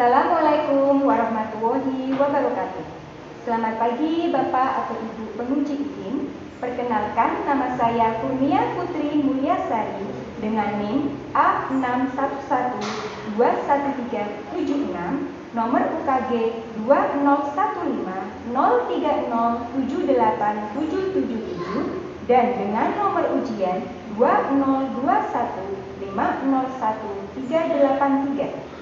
Assalamualaikum warahmatullahi wabarakatuh. Selamat pagi Bapak atau Ibu penguji IKIM. Perkenalkan, nama saya Kurnia Putri Mulyasari dengan NIM A611211376, nomor UKG 20150307877 dan dengan nomor ujian 20215013883.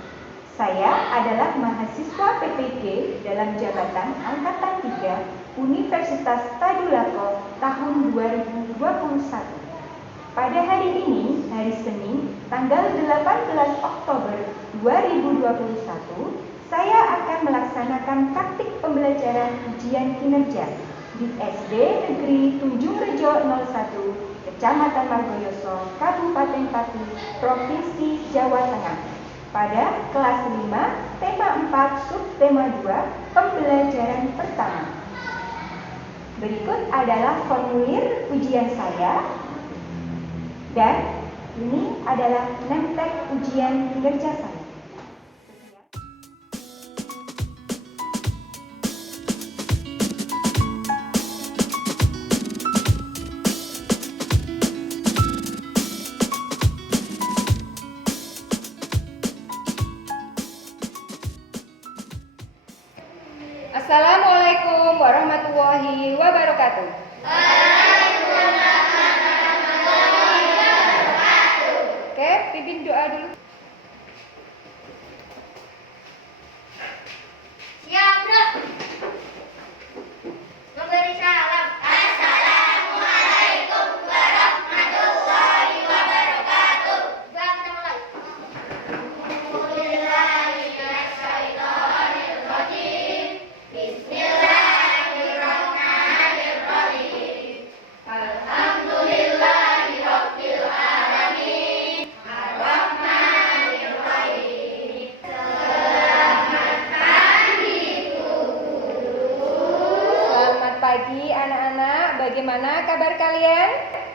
Saya adalah mahasiswa PPG dalam jabatan Angkatan 3 Universitas Tadulako tahun 2021. Pada hari ini, hari Senin, tanggal 18 Oktober 2021, saya akan melaksanakan praktik pembelajaran ujian kinerja di SD Negeri Tunjung Rejo 01, Kecamatan Margoyoso, Kabupaten Pati, Provinsi Jawa Tengah. Pada kelas 5, tema 4, subtema 2, pembelajaran pertama. Berikut adalah formulir ujian saya. Dan ini adalah nemtek ujian kinerja saya. Assalamualaikum warahmatullahi wabarakatuh. Waalaikumsalam warahmatullahi wabarakatuh. Oke, pimpin doa dulu. Siap, Bro. Memberi salam. Assalamualaikum warahmatullahi wabarakatuh. Bang, kita mulai. Pagi anak-anak, bagaimana kabar kalian?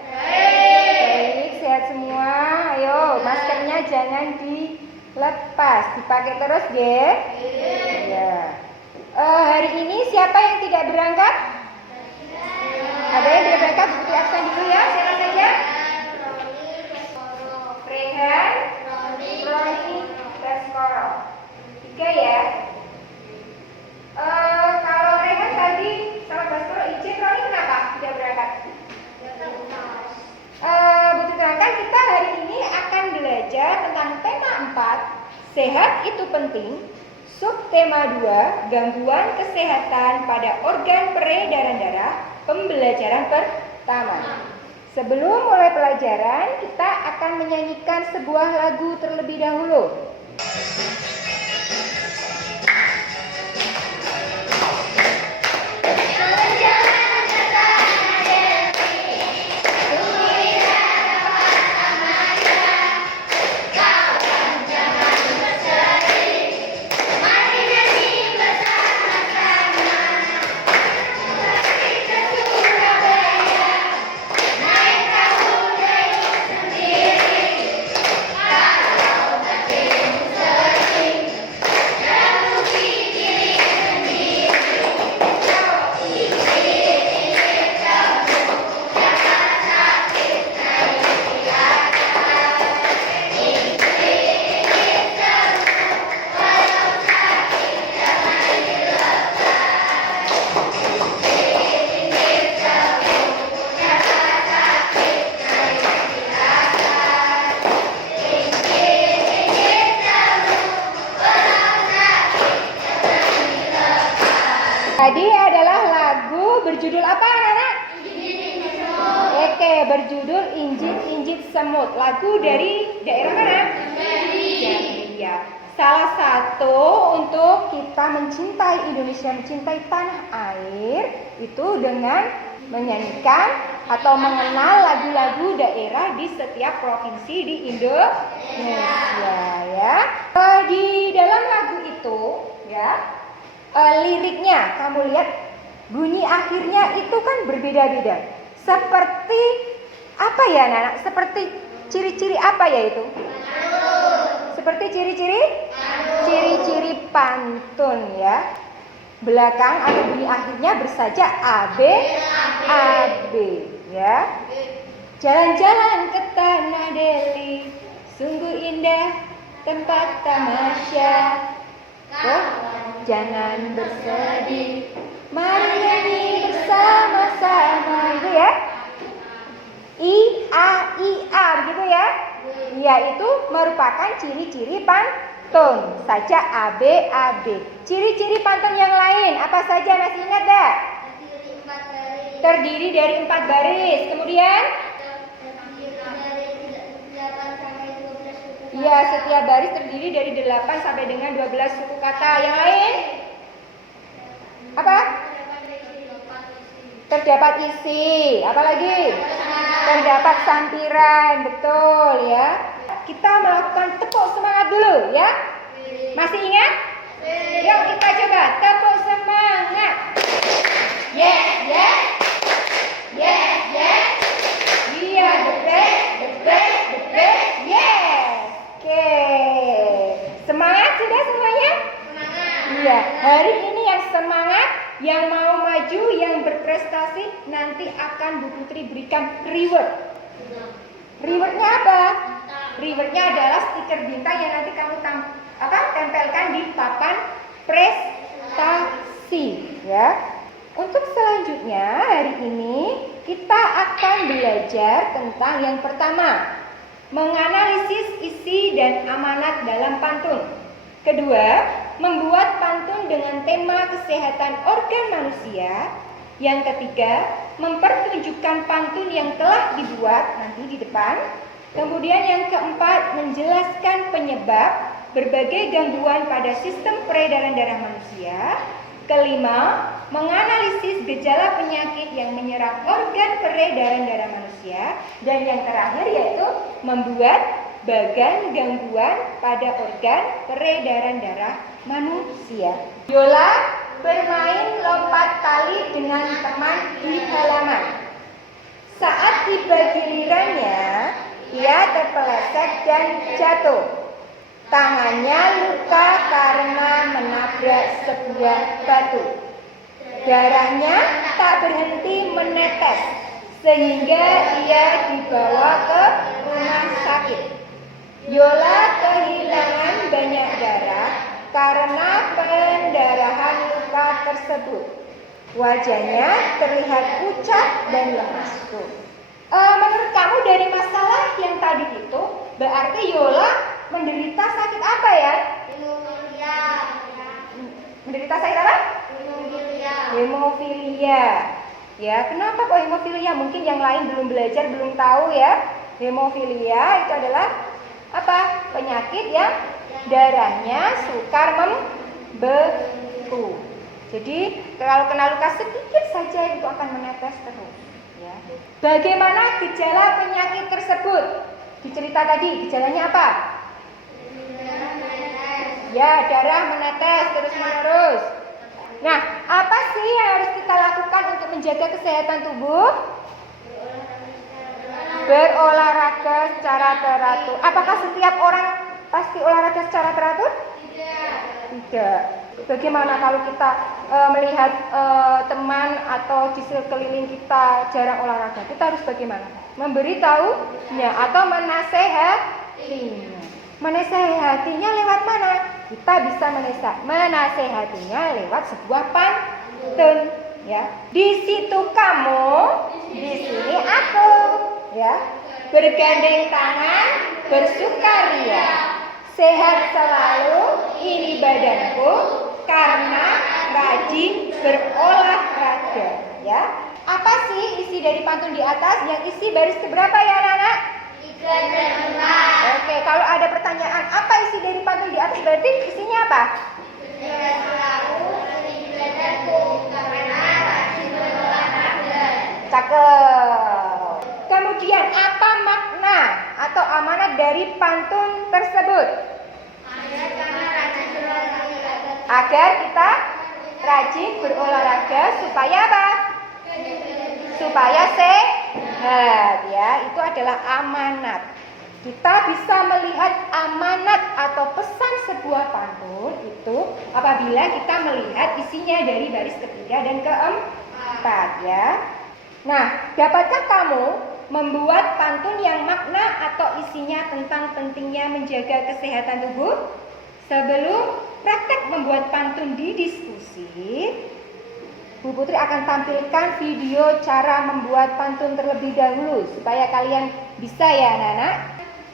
Baik, sehat semua. Ayo, maskernya jangan dilepas, dipakai terus ya. Ya. Hari ini siapa yang tidak berangkat? Ada yang tidak berangkat? Bukti absen dulu ya, siapa saja? Rehan, Roni, Baskoro. 3 ya. Kalau Rehan tadi sama Baskoro izin, Roni kenapa tidak berangkat? Bukti terangkan, kita hari ini akan belajar tentang tema 4, sehat itu penting. Subtema 2, gangguan kesehatan pada organ peredaran darah, pembelajaran pertama. Sebelum mulai pelajaran, kita akan menyanyikan sebuah lagu terlebih dahulu. Tadi adalah lagu berjudul apa anak-anak? Oke, berjudul Injit-Injit Semut. Lagu dari daerah mana? Jambi. Ya. Salah satu untuk kita mencintai Indonesia, mencintai tanah air, itu dengan menyanyikan atau mengenal lagu-lagu daerah di setiap provinsi di Indonesia ya. Di dalam lagu itu ya, liriknya kamu lihat bunyi akhirnya itu kan berbeda-beda. Seperti apa ya anak-anak? Seperti ciri-ciri apa ya itu? Seperti ciri-ciri pantun ya. Belakang atau bunyi akhirnya bersajak AB ya. Jalan-jalan ke Tanah Deli, sungguh indah tempat tamasya. Oh, jangan bersedih, mari nyanyi bersama-sama. Itu ya. I A begitu ya. Ya, itu merupakan ciri-ciri pantun. Sajak AB. Ciri-ciri pantun yang lain apa saja, masih ingat gak? Terdiri dari 4 baris. Kemudian? Ya, setiap baris terdiri dari 8 sampai dengan 12 suku kata. Yang lain? Apa? Terdapat isi. Apa lagi? Terdapat sampiran. Betul ya. Kita melakukan tepuk semangat dulu ya. Masih ingat? Yuk kita coba tepuk semangat. Yes. We are the best. Yes. Oke. Semangat sudah semuanya? Iya. Hari ini yang semangat, yang mau maju, yang berprestasi, nanti akan Bu Putri berikan reward. Rewardnya apa? Rewardnya adalah stiker bintang yang nanti kamu tempelkan di papan prestasi ya. Untuk selanjutnya hari ini kita akan belajar tentang yang pertama, menganalisis isi dan amanat dalam pantun. Kedua, membuat pantun dengan tema kesehatan organ manusia. Yang ketiga, mempertunjukkan pantun yang telah dibuat nanti di depan. Kemudian yang keempat, menjelaskan penyebab berbagai gangguan pada sistem peredaran darah manusia. Kelima, menganalisis gejala penyakit yang menyerang organ peredaran darah manusia. Dan yang terakhir yaitu membuat bagan gangguan pada organ peredaran darah manusia. Yola bermain lompat tali dengan teman di halaman. Saat tiba gilirannya, ia terpeleset dan jatuh. Tangannya luka karena menabrak sebuah batu. Darahnya tak berhenti menetes, sehingga ia dibawa ke rumah sakit. Yola kehilangan banyak darah karena pendarahan luka tersebut. Wajahnya terlihat pucat dan lemas. Menurut kamu dari masalah yang tadi itu, berarti Yola menderita sakit apa ya? Menderita sakit apa? Hemofilia. Ya, kenapa kok hemofilia? Mungkin yang lain belum belajar, belum tahu ya. Hemofilia itu adalah apa? Penyakit yang darahnya sukar membeku. Jadi kalau kena luka sedikit saja itu akan menetes terus. Ya. Bagaimana gejala penyakit tersebut? Di cerita tadi gejalanya apa? Ya, darah menetes terus menerus. Nah, apa sih yang harus kita lakukan untuk menjaga kesehatan tubuh? Berolahraga secara teratur. Apakah setiap orang pasti olahraga secara teratur? Tidak. Bagaimana kalau kita melihat teman atau di sekeliling kita jarang olahraga? Kita harus bagaimana? Memberitahunya atau menasehatinya. Menasehatinya lewat mana? Kita bisa menasehatinya lewat sebuah pantun, ya. Di situ kamu, di sini aku, ya. Bergandeng tangan, bersukaria. Sehat selalu, ini badanku, karena rajin berolahraga, ya. Apa sih isi dari pantun di atas? Yang isi baris keberapa ya anak-anak? 3 dan 4. Oke, kalau ada pertanyaan, apa isi dari pantun di atas? Berarti isinya apa? Sehat selalu, ini badanku, karena rajin berolahraga. Cakep. Kemudian apa makna atau amanat dari pantun tersebut? Agar kita rajin berolahraga supaya apa? Supaya sehat, ya. Itu adalah amanat. Kita bisa melihat amanat atau pesan sebuah pantun itu apabila kita melihat isinya dari baris ketiga dan keempat ya. Nah, dapatkah kamu membuat pantun yang makna atau isinya tentang pentingnya menjaga kesehatan tubuh? Sebelum praktek membuat pantun di diskusi, Bu Putri akan tampilkan video cara membuat pantun terlebih dahulu supaya kalian bisa ya anak-anak.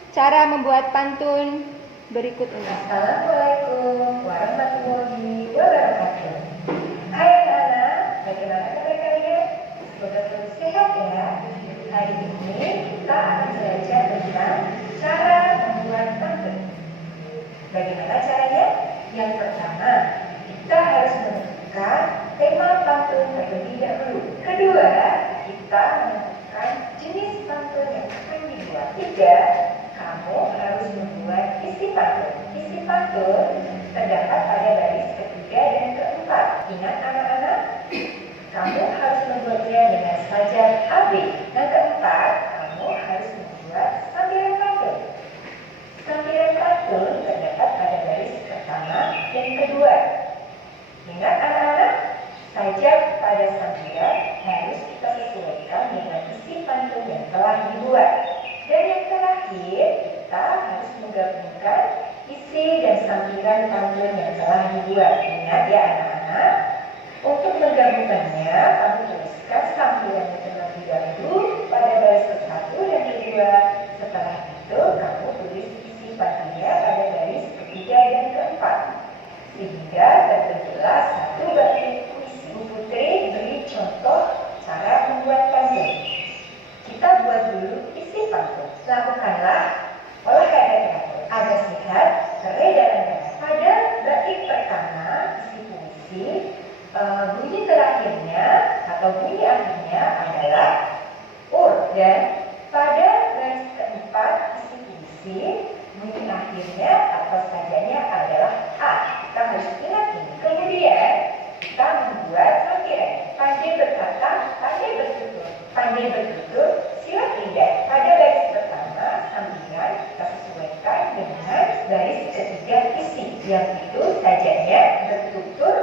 Cara membuat pantun berikut ini. Assalamualaikum warahmatullahi wabarakatuh. Hai anak-anak, bagaimana kabar kalian? Semoga selalu sehat ya. Hari ini kita akan belajar tentang cara membuat pantun. Bagaimana caranya? Yang pertama, kita harus menentukan tema pantun terlebih dahulu. Kedua, kita menentukan jenis pantun yang akan dibuat. Tiga, kamu harus membuat isi pantun. Isi pantun terdapat pada baris ketiga dan keempat. Ingat anak-anak, kamu harus membuatnya dengan sajak AB. Yang keempat, kamu harus membuat sampiran pantun. Sampiran pantun terdapat pada baris pertama dan kedua. Ingat anak-anak, sajak pada sampiran harus kita sesuaikan dengan isi pantun yang telah dibuat. Dan yang terakhir, kita harus menggabungkan isi dan sampiran pantun yang telah dibuat. Ingat ya anak-anak, untuk menggabungkannya, kamu tuliskan sampirannya terlebih dahulu pada baris ke-1 dan kedua. Setelah itu, kamu tulis isi pantunnya pada baris ketiga dan keempat. Sehingga terbentuklah satu bait puisi. Bu Putri beri contoh cara membuat pantun. Kita buat dulu isi pantun. Lakukanlah olahraga teratur agar sehat, peredaran darah. Pada bait pertama isi puisi, bunyi terakhirnya atau bunyi akhirnya adalah ur, dan pada baris keempat isi puisi bunyi akhirnya atau sajanya adalah a. Kita harus ingat ini. Kemudian kita membuat sampiran. Pandai berkata, pandai bertutur. Pandai bertutur, silat lidah. Pada baris pertama sampiran kita sesuaikan dengan baris ketiga isi, yang itu sajanya bertutur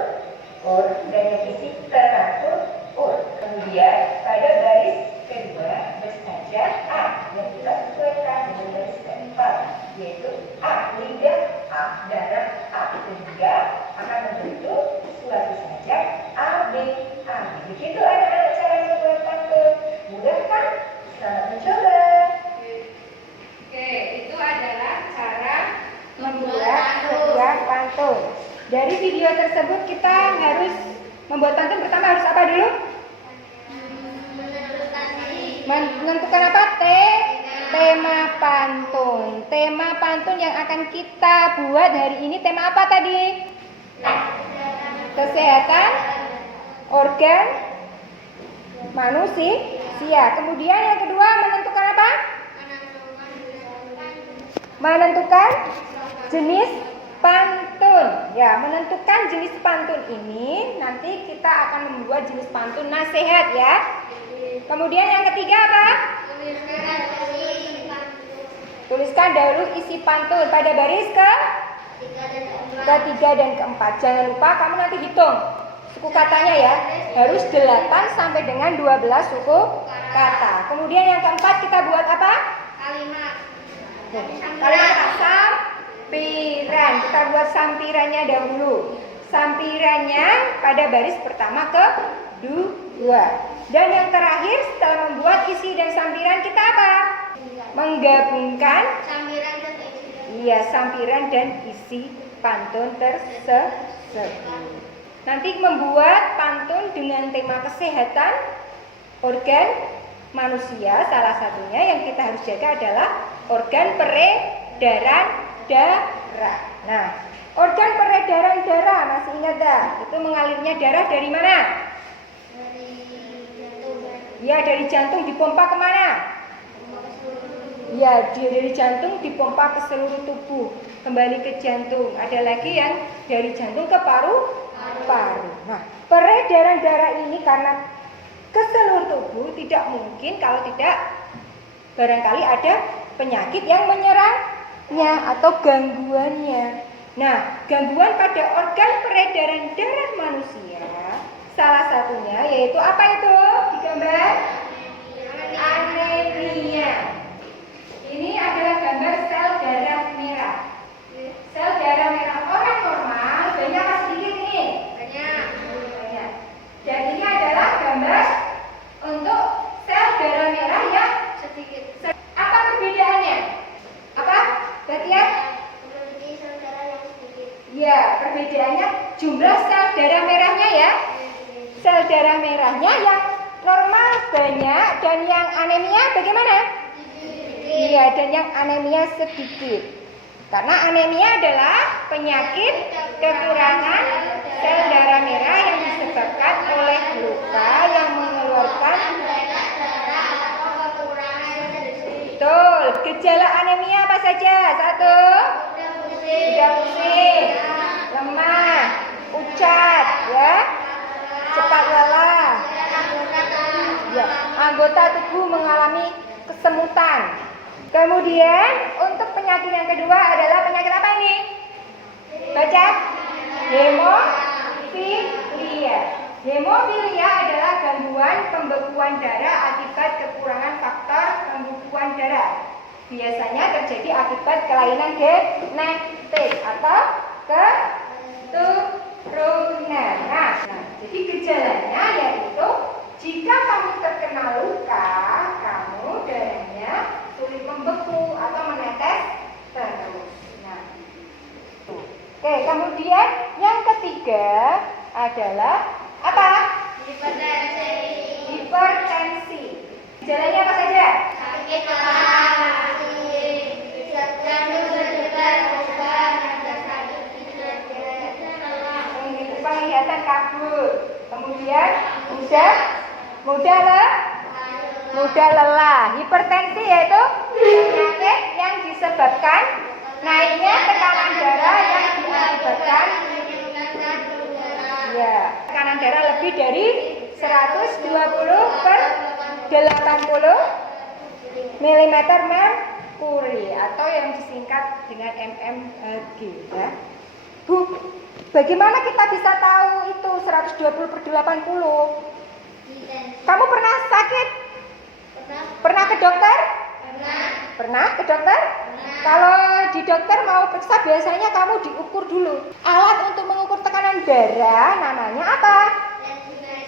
ur dan yang isi teratur ur. Kemudian pada baris kedua bersaja a, yang kita sesuaikan dengan baris keempat, yaitu a lidah, a darah, a, sehingga akan membentuk suatu sajak a b a. Begitu anak-anak cara membuat pantun. Mudah kan? Selamat mencoba. Oke, itu adalah cara membuat sebuah pantun. Dari video tersebut kita harus membuat pantun pertama harus apa dulu? Menentukan apa? Tema pantun. Tema pantun yang akan kita buat hari ini tema apa tadi? Kesehatan organ manusia. Kemudian yang kedua menentukan apa? Menentukan jenis pantun. Ya, menentukan jenis pantun ini nanti kita akan membuat jenis pantun nasihat ya. Kemudian yang ketiga apa? Tuliskan dahulu isi pantun pada baris ketiga dan keempat. Jangan lupa kamu nanti hitung suku katanya ya. Harus 8 sampai dengan 12 suku kata. Kemudian yang keempat kita buat apa? Kalimat sampiran. Kita buat sampirannya dahulu. Sampirannya pada baris pertama kedua. Dan yang terakhir setelah membuat isi dan sampiran kita apa? Menggabungkan sampiran dan isi pantun tersebut. Nanti membuat pantun dengan tema kesehatan organ manusia. Salah satunya yang kita harus jaga adalah organ peredaran darah. Nah, organ peredaran darah masih ingat dah? Itu mengalirnya darah dari mana? Ya, dari jantung dipompa kemana? Ya, dari jantung dipompa ke seluruh tubuh, kembali ke jantung. Ada lagi yang dari jantung ke paru-paru. Nah, peredaran darah ini karena ke seluruh tubuh tidak mungkin kalau tidak barangkali ada penyakit yang menyerangnya atau gangguannya. Nah, gangguan pada organ peredaran darah manusia, salah satunya yaitu apa itu? Digambar anemia. Ini adalah gambar sel darah merah. Sel darah merah orang normal banyak apa sedikit ini? Banyak. Dan ini adalah gambar untuk sel darah merah yang sedikit. apa perbedaannya? Apa? Berarti ya? Memiliki saudara yang sedikit. Ya, perbedaannya jumlah sel darah merahnya ya. Sel darah merahnya yang normal banyak dan yang anemia bagaimana? Iya, dan yang anemia sedikit. Karena anemia adalah penyakit kekurangan sel darah merah yang disebabkan oleh luka yang mengeluarkan. Betul. Gejala anemia apa saja? 1. Mudah pusing, lemah, pucat, ya, cepat lelah. Ya, anggota tubuh mengalami kesemutan. Kemudian untuk penyakit yang kedua adalah penyakit apa ini? Baca. Hemofilia. Hemofilia adalah gangguan pembekuan darah akibat kekurangan faktor pembekuan darah. Biasanya terjadi akibat kelainan genetik atau keturunan. Nah, jadi gejalanya yaitu jika kamu terkena luka, kamu darahnya sulit membeku atau menetes terus. Nah, oke, kemudian yang ketiga adalah apa? Hipertensi. Gejalanya apa saja? Sakit kepala, jantung berdebar, penglihatan kabur. Kemudian mudah lelah. Hipertensi yaitu penyakit yang disebabkan naiknya tekanan darah yang diakibatkan tekanan darah lebih dari 120/80 mm merkuri atau yang disingkat dengan mmHg ya. Bu, bagaimana kita bisa tahu itu 120/80? Kamu pernah sakit? Pernah ke dokter? Pernah ke dokter? Kalau di dokter mau periksa biasanya kamu diukur dulu. Alat untuk mengukur tekanan darah namanya apa?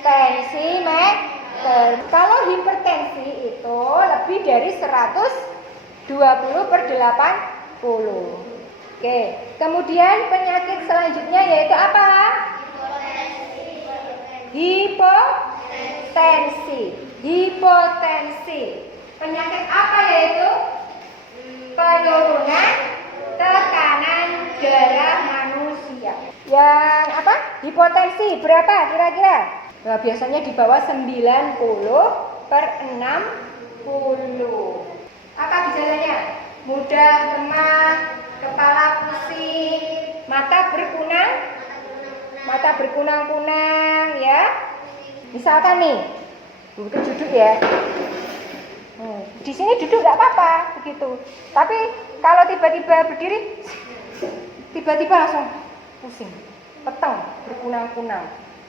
Tensimeter. Kalau hipertensi itu lebih dari 120/80. Oke, kemudian penyakit selanjutnya yaitu apa? Hipotensi. Penyakit apa yaitu? Penurunan tekanan darah manusia. Yang apa? Hipotensi berapa kira-kira? Nah, biasanya di bawah 90/60. Apa gejalanya? Mudah lemah, kepala pusing, mata berkunang-kunang ya. Misalkan nih, itu duduk ya. Di sini duduk nggak apa-apa begitu. Tapi kalau tiba-tiba berdiri, tiba-tiba langsung pusing, peteng, berkunang-kunang.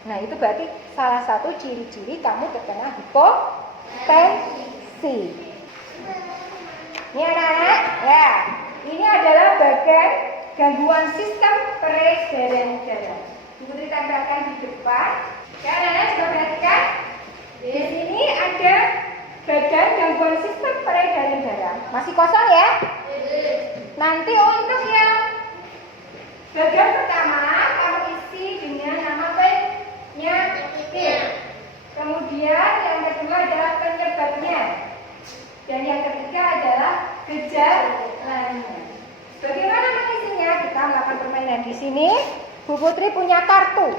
Nah, itu berarti salah satu ciri-ciri kamu terkena hipotensi. Ini anak-anak, ya. Ini adalah bagian gangguan sistem peredaran darah. Ibu Tri tempelkan di depan. Ya, anak-anak coba perhatikan. Di sini ada bagian gangguan sistem peredaran darah. Masih kosong ya? Nanti untuk yang bagian pertama kamu isi dengan nama penyakit. Kemudian yang kedua adalah penyebabnya. Dan yang ketiga adalah gejalanya. Bagaimana mengisinya? Kita melakukan permainan di sini. Bu Putri punya kartu.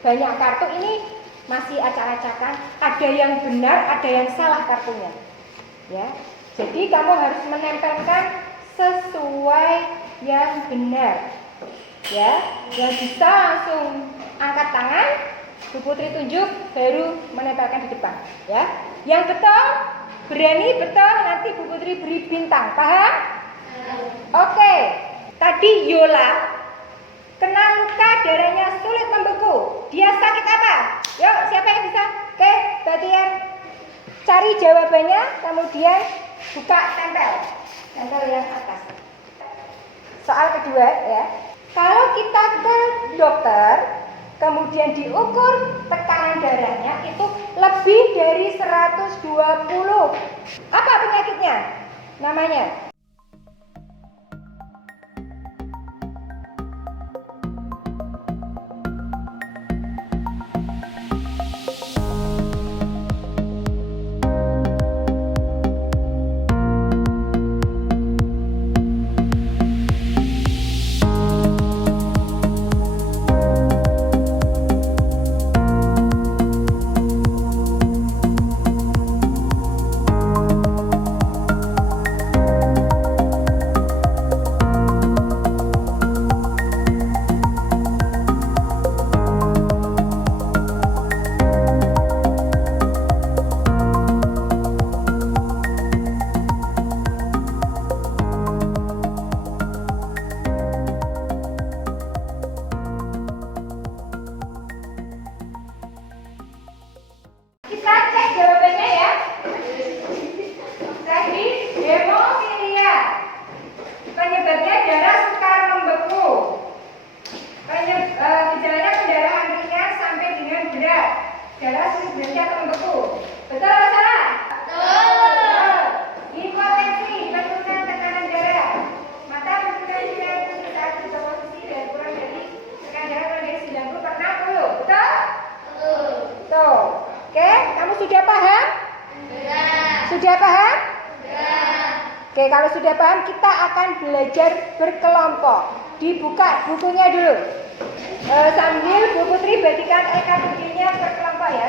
Banyak kartu ini masih acak-acakan. Ada yang benar, ada yang salah kartunya. Ya. Jadi kamu harus menempelkan sesuai yang benar. Ya, yang bisa langsung angkat tangan, Bu Putri tunjuk, baru menempelkan di depan. Ya, yang betul Berani betul nanti Bu Putri beri bintang. Paham? Oke. Tadi Yola kena luka, darahnya sulit membeku. Dia sakit apa? Yuk, siapa yang bisa? Oke, bagian cari jawabannya, kemudian buka tempel yang atas. Soal kedua ya. Kalau kita ke dokter, kemudian diukur tekanan darahnya itu lebih dari 120. Apa penyakitnya? Namanya? Kita cek jawabannya ya. Tadi hemofilia. Penyebabnya darah sukar membeku. Gejalanya pendarahan ringan sampai dengan berat. Darah sulit berhenti atau membeku. Betul atau salah? Betul. Hipotensi, penurunan tekanan darah. Mata berputar sinar putih saat di posisi dan kurang dari tekanan darah kurang dari 90 per 60. Betul? Tuh. Oke, kamu sudah paham? Sudah paham? Oke, kalau sudah paham kita akan belajar berkelompok. Dibuka bukunya dulu. Sambil Bu Putri bagikan EKBG-nya berkelompok ya.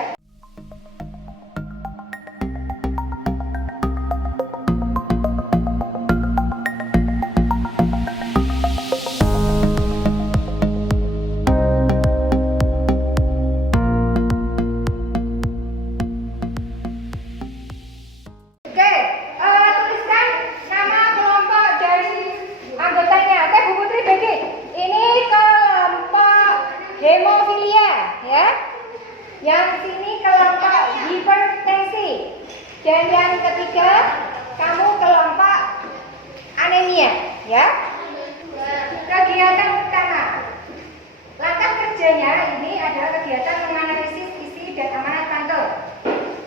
Hemofilia ya. Yang sini kelompok hipertensi. Dan yang ketiga kamu kelompok anemia ya. Kegiatan pertama. Langkah kerjanya ini adalah kegiatan menganalisis isi dan amanat pantun.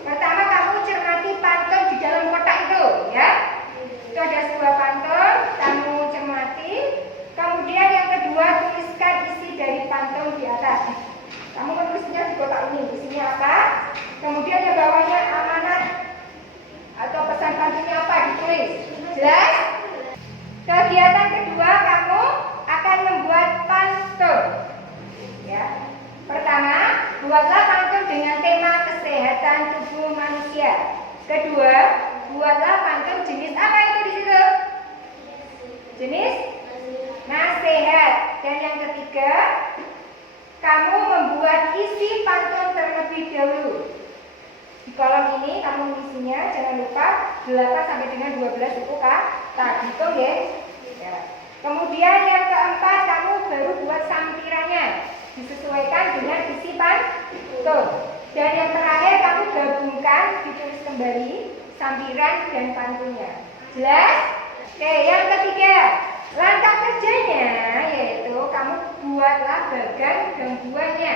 Pertama kamu cermati pantun di dalam kotak itu ya. Itu ada sebuah pantun, kamu cermati. Kemudian yang kedua tuliskan isi dari pantun di atas. Kamu menulisnya di kotak ini. Isinya apa? Kemudian yang bawahnya amanat atau pesan pantunnya apa ditulis. Jelas? Kegiatan kedua kamu akan membuat pantun. Ya. Pertama, buatlah pantun dengan tema kesehatan tubuh manusia. Kedua, buatlah pantun jenis apa itu di situ? Jenis nasihat. Dan yang ketiga, kamu membuat isi pantun terlebih dahulu. Di kolom ini kamu mengisinya, jangan lupa 8 sampai dengan 12 itu kata. Hitung ya. Kemudian yang keempat, kamu baru buat sampirannya. Disesuaikan dengan isi pantun. Dan yang terakhir, kamu gabungkan, ditulis kembali sampiran dan pantunnya. Jelas? Oke, yang ketiga. Langkah kerjanya yaitu kamu buatlah bagan gangguannya.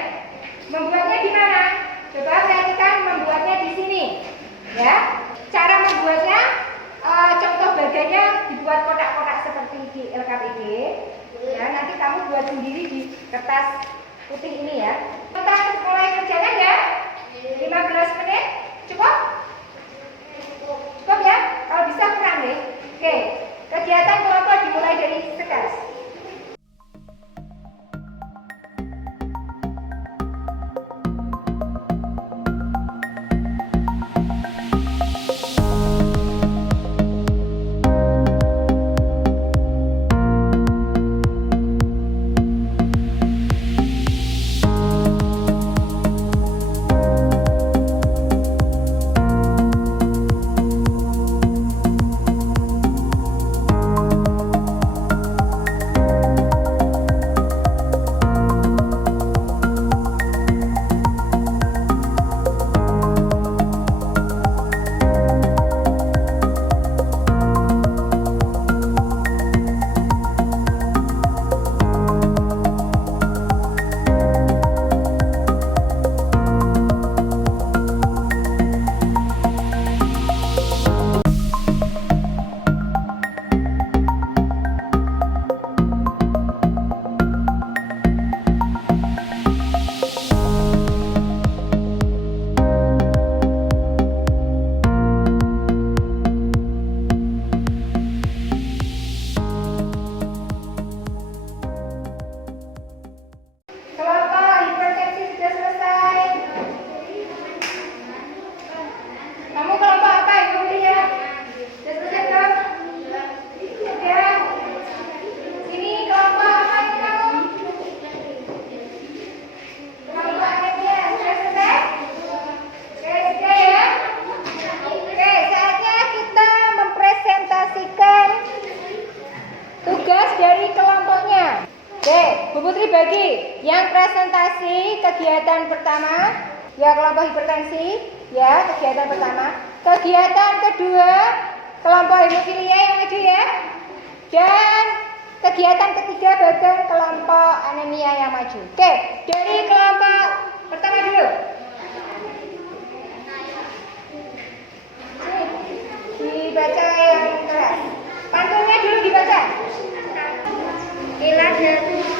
Membuatnya di mana? Coba perhatikan membuatnya di sini. Ya. Cara membuatnya contoh bagannya dibuat kotak-kotak seperti di LKPD. Ya, nanti kamu buat sendiri di kertas putih ini ya. Kita mulai kerjanya ya. 15 menit. Cukup? Cukup ya? Kalau bisa kurang deh. Oke. Kegiatan kelompok dimulai dari sekarang. dibagi. Yang presentasi kegiatan pertama, ya kelompok hipertensi, ya kegiatan pertama. Kegiatan kedua, kelompok hemofilia yang maju ya. Dan kegiatan ketiga bagian kelompok anemia yang maju. Oke, dari kelompok pertama dulu. Dibaca yang keras. Pantunnya dulu dibaca. Bila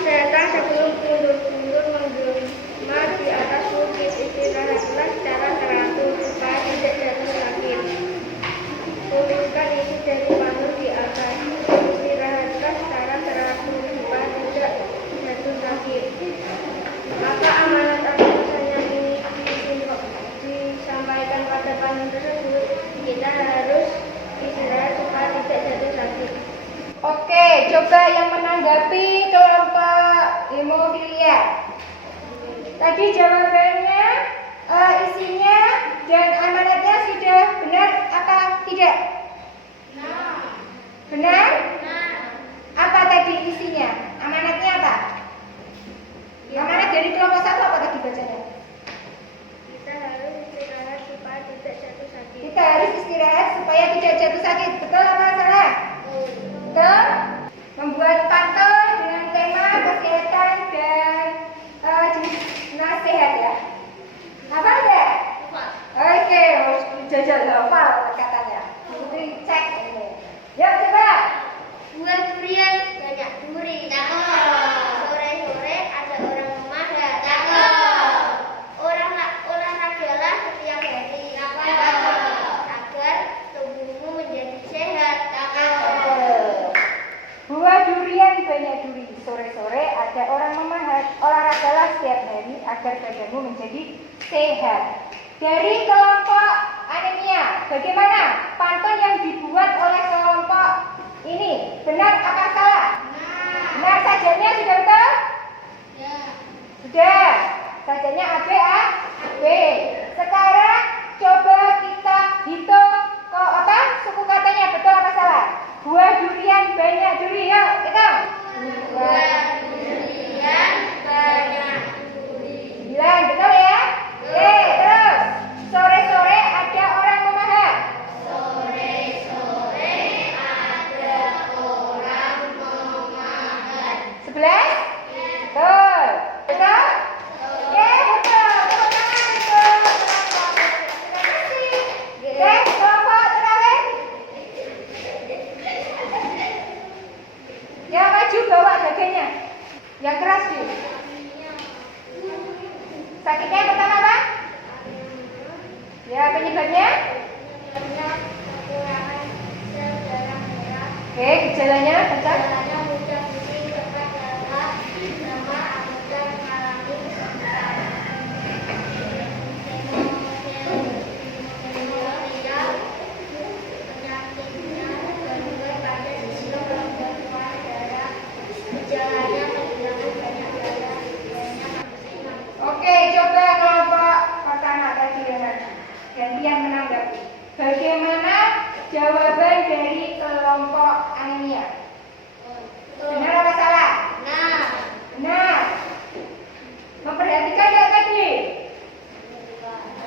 datang sebelum bundur-bundur menggema di atas bukit, istirahatlah secara teratur supaya tidak jatuh sakit. Tuliskan isi dari pantun di atas. Istirahatlah secara teratur supaya tidak jatuh sakit. Maka amanat atasan yang ini disampaikan pada pantun tersebut, kita harus istirahat supaya tidak jatuh sakit. Oke, coba yang menanggapi kelompok hemofilia. Tadi jawabannya, isinya dan amanatnya sudah benar apa tidak? Benar? Apa tadi isinya? Amanatnya apa? Amanat dari kelompok satu apa tadi bacanya? Kita harus istirahat supaya tidak jatuh sakit. Kita harus istirahat supaya tidak jatuh sakit. Betul apa salah? Betul? Membuat pantun dengan tema kesehatan dan jenis nasihat ya. Apa aja? Oke, harus jajal hafal katanya. Itu cek ini. Yuk coba. Buah durian banyak duri. Sore-sore ada orang memahat. Olahragalah setiap hari. Agar tubuhmu menjadi sehat. Buah durian banyak duri. Sore-sore ada orang memahat. Olahragalah setiap hari agar badanmu menjadi sehat. Dari kelompok anemia, bagaimana pantun yang dibuat oleh kelompok ini? Benar apa salah? Benar sajanya sudah betul? Sudah. Sajanya A, B, A, B. Sekarang coba kita hitung kok apa suku katanya betul apa salah? Buah durian banyak duri, yuk hitung. Buah durian banyak duri. 9, betul ya? Oke, terus sore-sore ada orang memahat. Sore-sore ada orang memahat. 11? Betul. Betul? Oke, betul. Tepuk tangan untuk kelompok. Terima kasih. Oke, kelompok terakhir. Yang maju bawa badannya. Yang keras dulu. Sakitnya yang pertama apa? Ya, penyebabnya? Kekurangan sel darah merah. Oke, gejalanya bentar. Jalannya mudah pusing, cepat lelah, sama anggota mengalami kesulitan. Hemofilia, penyakitnya bermula pada sistem pembuatan darah. Gejalanya kehilangan banyak darah, Oke, coba kelompok pertama tadi Leonard. Gantian menanggapi. Bagaimana jawaban dari kelompok anemia? Benar apa salah? Benar. Memperhatikan nggak tadi?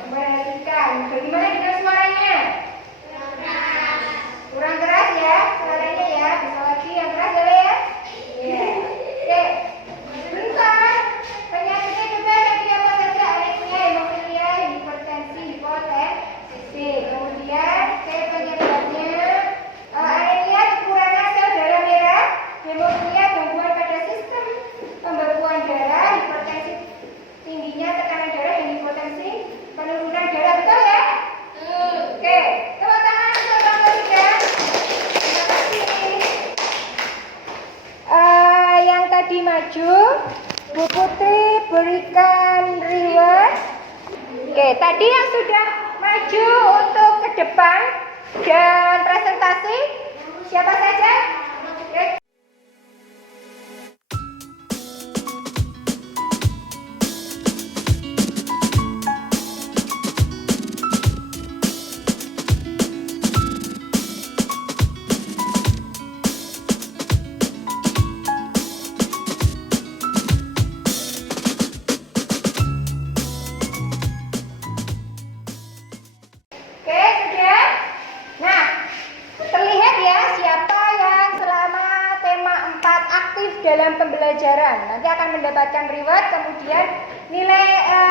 Memperhatikan. Bagaimana dengan suaranya? Kurang keras ya suaranya ya. Bisa lagi yang keras boleh ya? Iya. Oke. Bentar. Penyakitnya juga tadi apa saja? Anemia, hemofilia, hipertensi, hipotensi. Kemudian penyebabnya anemia kekurangan sel darah merah, hemofilia gangguan pada sistem pembekuan darah, hipertensi tingginya tekanan darah dan hipotensi penurunan darah, betul ya? Oke, tepuk tangan untuk kelompok 3. Terima kasih. Yang tadi maju, Bu Putri berikan reward. Oke, tadi yang sudah maju untuk ke depan dan presentasi siapa saja? Oke. dalam pembelajaran. Nanti akan mendapatkan reward, kemudian nilai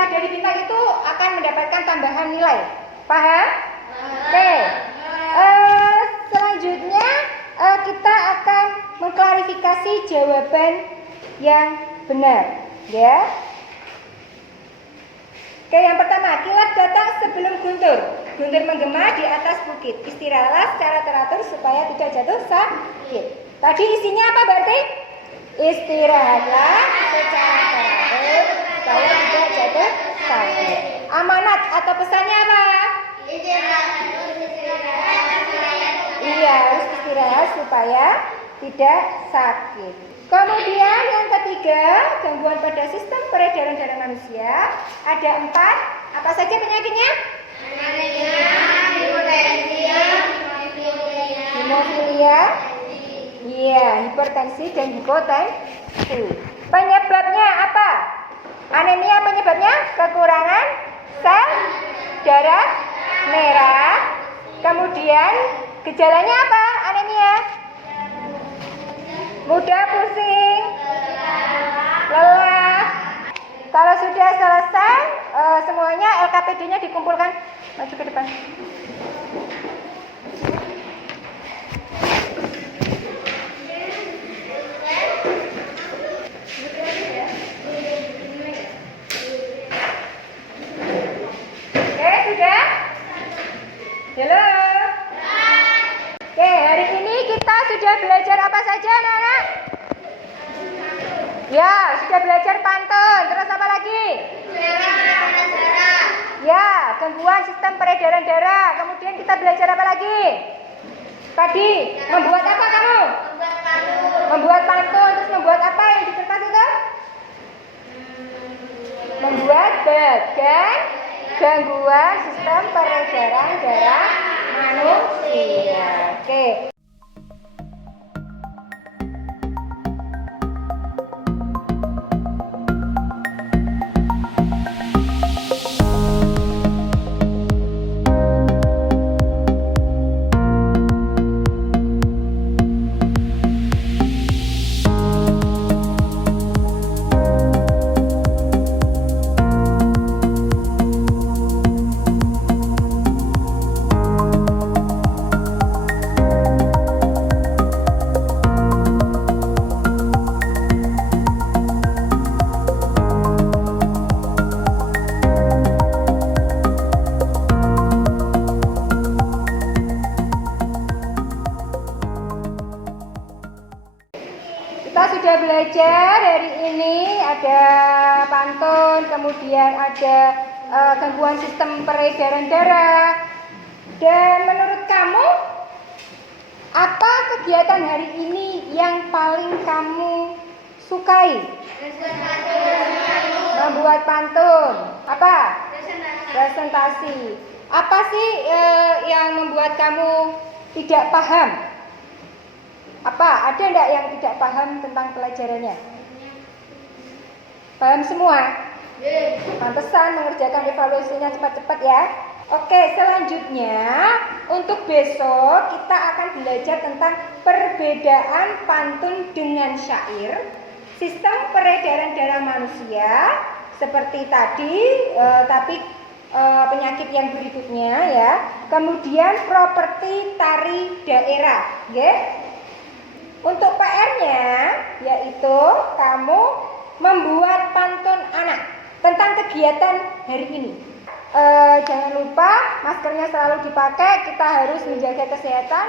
dari kita itu akan mendapatkan tambahan nilai. Paham? Oke. Selanjutnya kita akan mengklarifikasi jawaban yang benar, ya. Oke, yang pertama, kilat datang sebelum guntur. Guntur menggema di atas bukit. Istirahatlah secara teratur supaya tidak jatuh sakit. Tadi isinya apa berarti? Istirahatlah secara teratur supaya tidak jatuh sakit. Amanat atau pesannya apa? Iya, harus istirahat supaya tidak sakit. Kemudian yang ketiga, gangguan pada sistem peredaran darah manusia. Ada 4. Apa saja penyakitnya? Hemofilia, iya, hipertensi dan hipotensi. Penyebabnya apa? Anemia penyebabnya kekurangan sel darah merah. Kemudian gejalanya apa? Anemia. Mudah pusing, lelah. Kalau sudah selesai semuanya, LKPD-nya dikumpulkan. Maju ke depan. Oke, sudah? Halo. Oke, hari ini kita sudah belajar apa saja, anak-anak? Ya, sudah belajar pantun. Terus apa lagi? Ya, gangguan sistem peredaran darah. Kemudian kita belajar apa lagi? Tadi, membuat apa kamu? Membuat pantun. Terus membuat apa yang di kertas itu? Membuat bagan gangguan sistem peredaran darah manusia. Oke. Kita sudah belajar hari ini ada pantun, kemudian ada gangguan sistem peredaran darah. Dan menurut kamu, apa kegiatan hari ini yang paling kamu sukai? Membuat pantun. Apa? Presentasi. Apa sih yang membuat kamu tidak paham? Apa? Ada enggak yang tidak paham tentang pelajarannya? Paham semua? Pantesan mengerjakan evaluasinya cepat-cepat ya. Oke, selanjutnya untuk besok kita akan belajar tentang perbedaan pantun dengan syair, sistem peredaran darah manusia seperti tadi, tapi penyakit yang berikutnya ya. Kemudian properti tari daerah, ya. Untuk PR-nya yaitu kamu membuat pantun anak tentang kegiatan hari ini. Jangan lupa maskernya selalu dipakai, kita harus menjaga kesehatan.